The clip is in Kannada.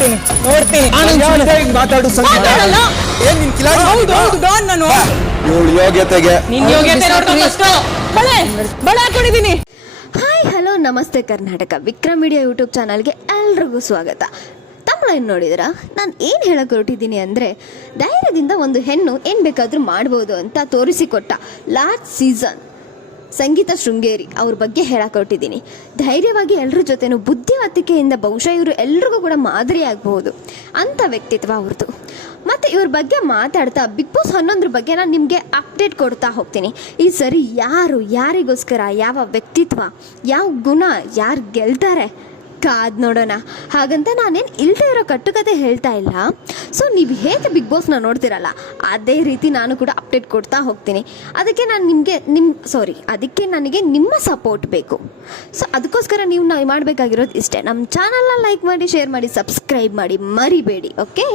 ನೋಡ್ತೀನಿ ಮಾತಾಡು ಮಾತಾಡಲ್ಲ. ಏನ್ ನಿನ್ ಕಿಲಾಡಿ? ಹೌದು ಹೌದು ಡಾನ್ ನಾನು. ಇವಳು ಯೋಗ್ಯತೆಗೆ ನಿನ್ ಯೋಗ್ಯತೆ ನೋಡ್ಕೊ ಫಸ್ಟ್. ಬಳೆ ಹಾಕೊಂಡಿದೀನಿ. ಹಾಯ್ ಹಲೋ ನಮಸ್ತೆ ಕರ್ನಾಟಕ. ವಿಕ್ರಮ್ ಮೀಡಿಯಾ ಯೂಟ್ಯೂಬ್ ಚಾನಲ್ಗೆ ಎಲ್ರಿಗೂ ಸ್ವಾಗತ. ತಮ್ಮಳನ್ನು ನೋಡಿದ್ರ ನಾನು ಏನು ಹೇಳಕ್ಕೆ ಹೊರಟಿದ್ದೀನಿ ಅಂದರೆ, ಧೈರ್ಯದಿಂದ ಒಂದು ಹೆಣ್ಣು ಏನು ಬೇಕಾದರೂ ಮಾಡ್ಬೋದು ಅಂತ ತೋರಿಸಿಕೊಟ್ಟ ಲಾಸ್ಟ್ ಸೀಸನ್ ಸಂಗೀತ ಶೃಂಗೇರಿ ಅವ್ರ ಬಗ್ಗೆ ಹೇಳಕ್ಕೆ ಹೊರಟಿದ್ದೀನಿ. ಧೈರ್ಯವಾಗಿ ಎಲ್ಲರ ಜೊತೆನೂ ಬುದ್ಧಿಮತ್ತಿಕೆಯಿಂದ ಬಹುಶಃ ಇವರು ಎಲ್ರಿಗೂ ಕೂಡ ಮಾದರಿ ಆಗಬಹುದು ಅಂಥ ವ್ಯಕ್ತಿತ್ವ ಅವ್ರದ್ದು. ಮತ್ತು ಇವ್ರ ಬಗ್ಗೆ ಮಾತಾಡ್ತಾ ಬಿಗ್ ಬಾಸ್ 11 ಬಗ್ಗೆ ನಾನು ನಿಮಗೆ ಅಪ್ಡೇಟ್ ಕೊಡ್ತಾ ಹೋಗ್ತೀನಿ. ಈ ಸರಿ ಯಾರಿಗೋಸ್ಕರ, ಯಾವ ವ್ಯಕ್ತಿತ್ವ, ಯಾವ ಗುಣ, ಯಾರು ಗೆಲ್ತಾರೆ ಕಾದ್ ನೋಡೋಣ. ಹಾಗಂತ ನಾನೇನು ಇಲ್ಲದೆ ಇರೋ ಕಟ್ಟುಕತೆ ಹೇಳ್ತಾ ಇಲ್ಲ. ಸೊ ನೀವು ಹೇಗೆ ಬಿಗ್ ಬಾಸ್ನ ನೋಡ್ತಿರಲ್ಲ ಅದೇ ರೀತಿ ನಾನು ಕೂಡ ಅಪ್ಡೇಟ್ ಕೊಡ್ತಾ ಹೋಗ್ತೀನಿ. ಅದಕ್ಕೆ ನಾನು ಅದಕ್ಕೆ ನನಗೆ ನಿಮ್ಮ ಸಪೋರ್ಟ್ ಬೇಕು. ಸೊ ಅದಕ್ಕೋಸ್ಕರ ನೀವು ಮಾಡಬೇಕಾಗಿರೋದು ಇಷ್ಟೇ, ನಮ್ಮ ಚಾನಲ್ನ ಲೈಕ್ ಮಾಡಿ, ಶೇರ್ ಮಾಡಿ, ಸಬ್ಸ್ಕ್ರೈಬ್ ಮಾಡಿ ಮರಿಬೇಡಿ. ಓಕೆ.